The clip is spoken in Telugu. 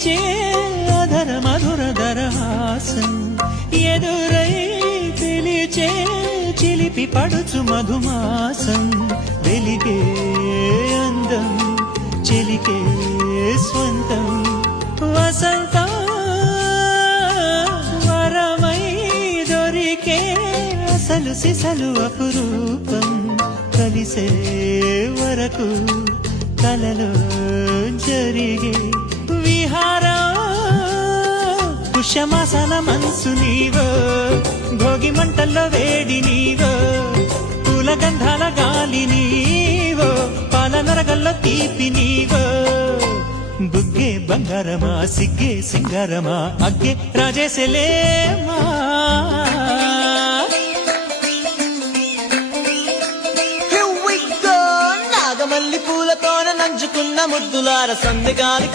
వీచే అధర మధుర దరహాసం ఎదురై పిలిచే చిలిపి పడుచు మధుమాసం వెలిగే అందం చెలికే స్వంతం వసంతం వరమై దొరికే అసలు సిసలు అపురూపం కలిసే వరకు కలలో జరిగే విహారం పుష్యమాసాల మనసు నీవో భోగి మంటల్లో వేడి నీవో పూల గంధాల గాలి నీవో పాల నరగల్లో తీపి నీవో బుగ్గే బంగారమా సిగ్గే సింగారమా అగ్గే రాజేసెలేమా నాగమల్లి పూలతోన నంచుకున్న ముద్దులార సందగాలి